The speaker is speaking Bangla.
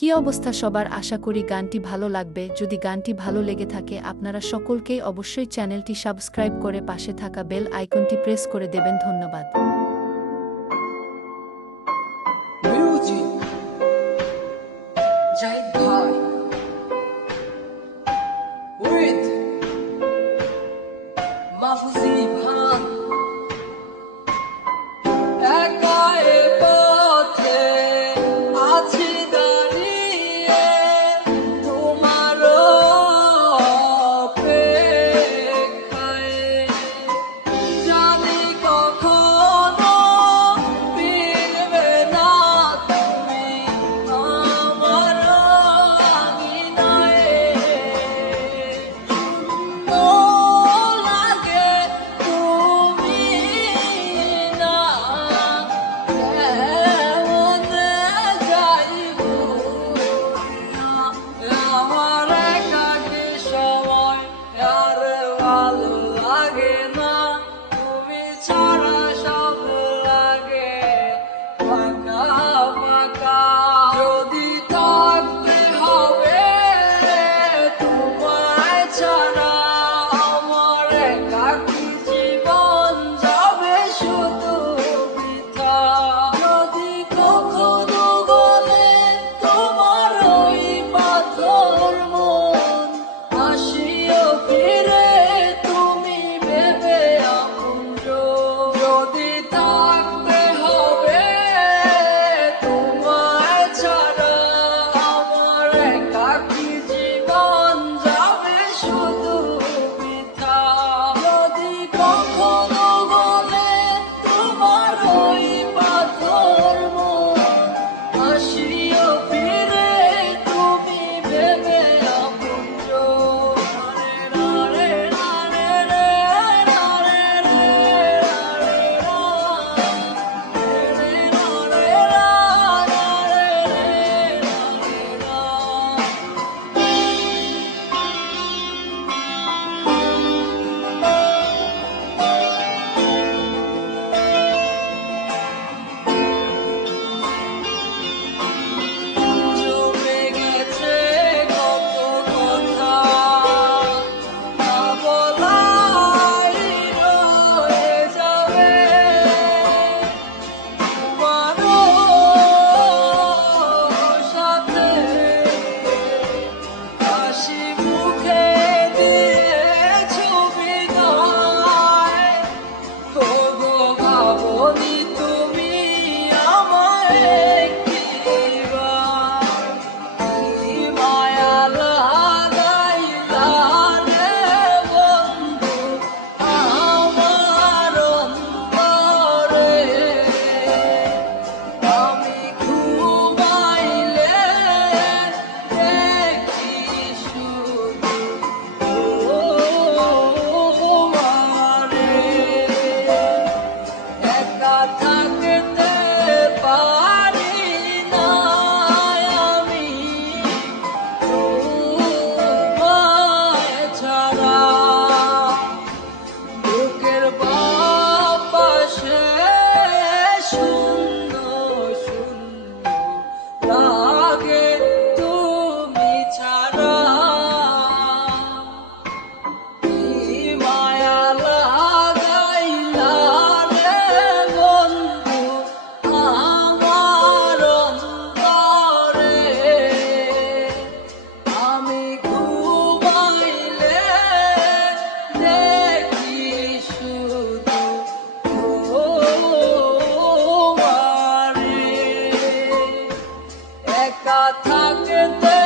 কি অবস্থা সবার, আশা করি গানটি ভালো লাগবে। যদি গানটি ভালো লেগে থাকে আপনারা সকলকেই অবশ্যই চ্যানেলটি সাবস্ক্রাইব করে পাশে থাকা বেল আইকনটি প্রেস করে দেবেন। ধন্যবাদ। মিউজিক জাহিদ ভাই উইথ মাহফুজি ভান একা এ পথে আছি দাঁড়িয়ে তোমার অপেক্ষায় জানি কখনো ফিরবে না তুমি আমার আঙিনায়। লাগে তুমি না কেমনে যাইব আমার একাকী সময় আর ভালো লাগে না তুমি ছাড়া সব লাগে ফাঁকা ফাঁকা। যদি থাকতে হবে তোমায় ছাড়া আমার একাকী জীবন যাবে শুধু বৃথা। যদি কখনো গলে তোমার ওই পাথর মন আসিও ফিরে তুমি ভেবে আপনজন। যদি থাকতে হবে তোমায় ছাড়া আমার একাকী জীবন যাবে শুধু বৃথা। যদি কখনো গলে তোমার ওই পাথর মন আসিও ফিরে তুমি ভেবে আপনজন। রে রে রে রে রে জমে গেছে কত কথা না বলাই রয়ে যাবে তোমারও সাথে হাসি মুখে দিয়েছো বিদায়। তবু ভাবনি তুমি আমায় একটিবার। কি মায়া লাগাইলা রে বন্ধু আমার অন্তরে। আমি ঘুমাইলে দেখি শুধু তোমারে। একা থাকতে পারি না আমি তোমায় ছাড়া। বুকের বাপাশে শূন্য শূন্য লাগে তুমি ছাড়া। কি মায়া লাগাইলা রে বন্ধু আমার অন্তরে। আমি ঘুমাইলে দেখি শুধু তোমারে। একা থাকতে